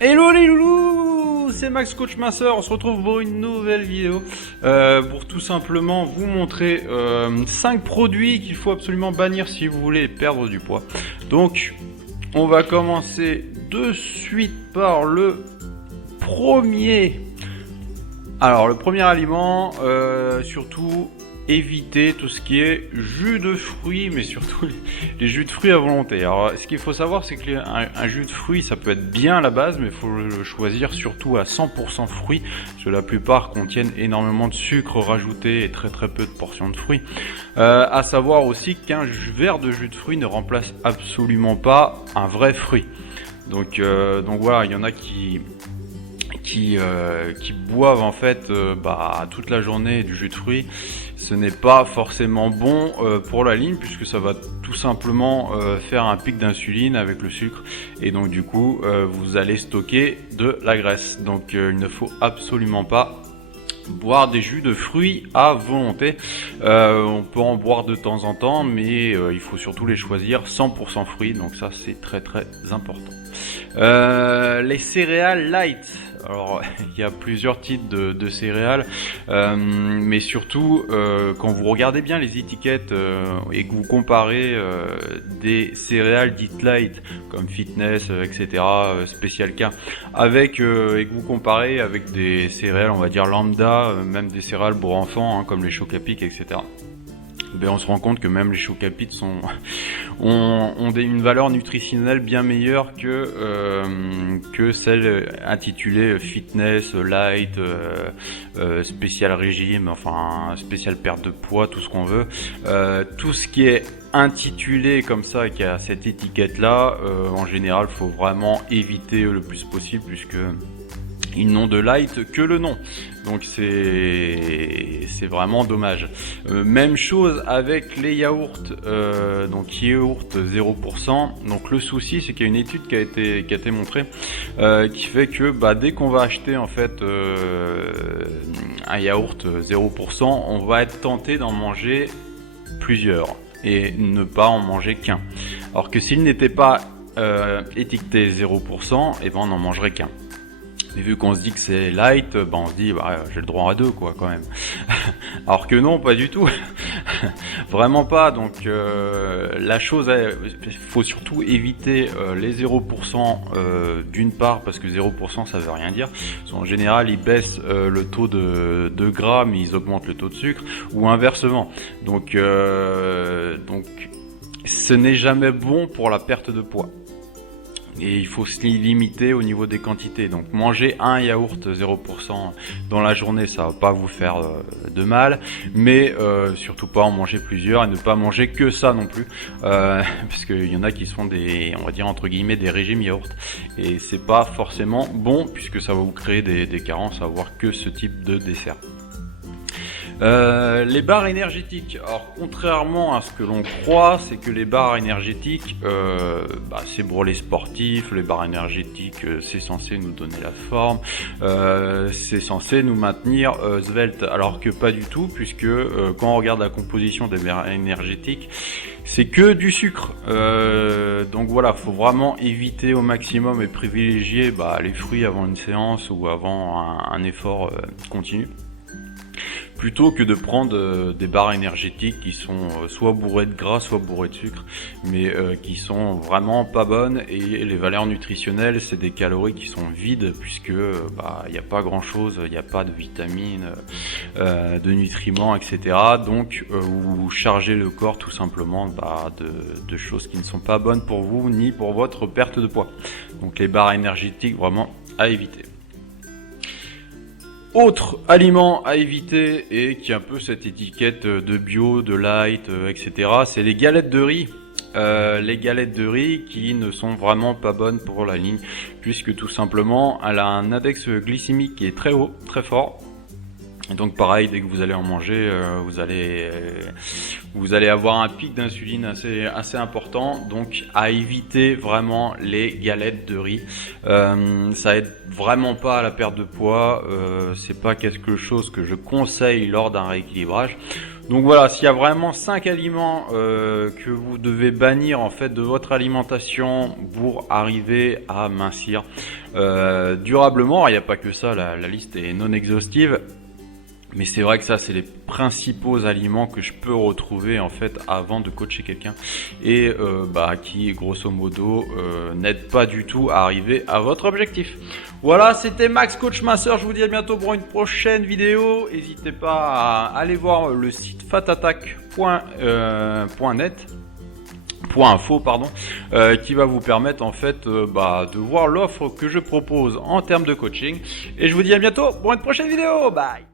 Hello les loulous, c'est Max Coach Minceur, on se retrouve pour une nouvelle vidéo pour tout simplement vous montrer 5 produits qu'il faut absolument bannir si vous voulez perdre du poids. Donc on va commencer de suite par le premier. Alors le premier aliment, surtout éviter tout ce qui est jus de fruits, mais surtout les jus de fruits à volonté. Alors ce qu'il faut savoir, c'est que un jus de fruits, ça peut être bien à la base, mais il faut le choisir surtout à 100% fruits, parce que la plupart contiennent énormément de sucre rajouté et très peu de portions de fruits. À savoir aussi qu'un verre de jus de fruits ne remplace absolument pas un vrai fruit. Donc voilà, il y en a qui boivent en fait toute la journée du jus de fruits. Ce n'est pas forcément bon pour la ligne, puisque ça va tout simplement faire un pic d'insuline avec le sucre, et donc du coup vous allez stocker de la graisse. Donc il ne faut absolument pas boire des jus de fruits à volonté. On peut en boire de temps en temps, mais il faut surtout les choisir 100% fruits, donc ça c'est très important. Les céréales light. Alors il y a plusieurs types de céréales, mais surtout quand vous regardez bien les étiquettes et que vous comparez des céréales dites light comme fitness, etc., spécial K, avec et que vous comparez avec des céréales on va dire lambda, même des céréales pour enfants comme les Choc-A-Pic, etc., ben on se rend compte que même les Choc-A-Pic ont une valeur nutritionnelle bien meilleure que celles intitulées fitness, light, spécial régime, enfin spécial perte de poids, tout ce qu'on veut. Tout ce qui est intitulé comme ça et qui a cette étiquette là, en général faut vraiment éviter le plus possible, puisque ils n'ont de light que le nom, donc c'est vraiment dommage. Même chose avec les yaourts, donc yaourt 0%. Donc le souci, c'est qu'il y a une étude qui a été montrée, qui fait que dès qu'on va acheter en fait un yaourt 0%, on va être tenté d'en manger plusieurs et ne pas en manger qu'un. Alors que s'il n'était pas étiqueté 0%, et ben on n'en mangerait qu'un. Et vu qu'on se dit que c'est light, on se dit j'ai le droit à deux quoi quand même. Alors que non, pas du tout. Vraiment pas. Donc la chose, il faut surtout éviter les 0% d'une part, parce que 0% ça veut rien dire. En général ils baissent le taux de gras, mais ils augmentent le taux de sucre, ou inversement. Donc ce n'est jamais bon pour la perte de poids. Et il faut se limiter au niveau des quantités. Donc manger un yaourt 0% dans la journée, ça va pas vous faire de mal, mais surtout pas en manger plusieurs, et ne pas manger que ça non plus, parce qu'il y en a qui se font des, on va dire entre guillemets, des régimes yaourt, et c'est pas forcément bon, puisque ça va vous créer des carences à avoir que ce type de dessert. Les barres énergétiques. Alors contrairement à ce que l'on croit, c'est que les barres énergétiques, c'est pour les sportifs. Les barres énergétiques, c'est censé nous donner la forme, c'est censé nous maintenir svelte, alors que pas du tout, puisque quand on regarde la composition des barres énergétiques, c'est que du sucre. Donc voilà, faut vraiment éviter au maximum et privilégier les fruits avant une séance ou avant un effort continu, plutôt que de prendre des barres énergétiques qui sont soit bourrées de gras, soit bourrées de sucre, mais qui sont vraiment pas bonnes. Et les valeurs nutritionnelles, c'est des calories qui sont vides, puisque il n'y a pas grand chose, il n'y a pas de vitamines, de nutriments, etc. Donc vous chargez le corps tout simplement de choses qui ne sont pas bonnes pour vous, ni pour votre perte de poids. Donc les barres énergétiques, vraiment à éviter. Autre aliment à éviter, et qui a un peu cette étiquette de bio, de light, etc., c'est les galettes de riz. Les galettes de riz qui ne sont vraiment pas bonnes pour la ligne, puisque tout simplement elle a un index glycémique qui est très haut, très fort, Et donc pareil, dès que vous allez en manger, vous allez avoir un pic d'insuline assez important. Donc à éviter vraiment les galettes de riz. Ça aide vraiment pas à la perte de poids. C'est pas quelque chose que je conseille lors d'un rééquilibrage. Donc voilà, s'il y a vraiment 5 aliments que vous devez bannir en fait de votre alimentation pour arriver à mincir durablement, il n'y a pas que ça, la liste est non exhaustive. Mais c'est vrai que ça, c'est les principaux aliments que je peux retrouver en fait avant de coacher quelqu'un et qui, grosso modo, n'aident pas du tout à arriver à votre objectif. Voilà, c'était Max Coach Minceur. Je vous dis à bientôt pour une prochaine vidéo. N'hésitez pas à aller voir le site fatattack.net. .info qui va vous permettre en fait de voir l'offre que je propose en termes de coaching. Et je vous dis à bientôt pour une prochaine vidéo. Bye.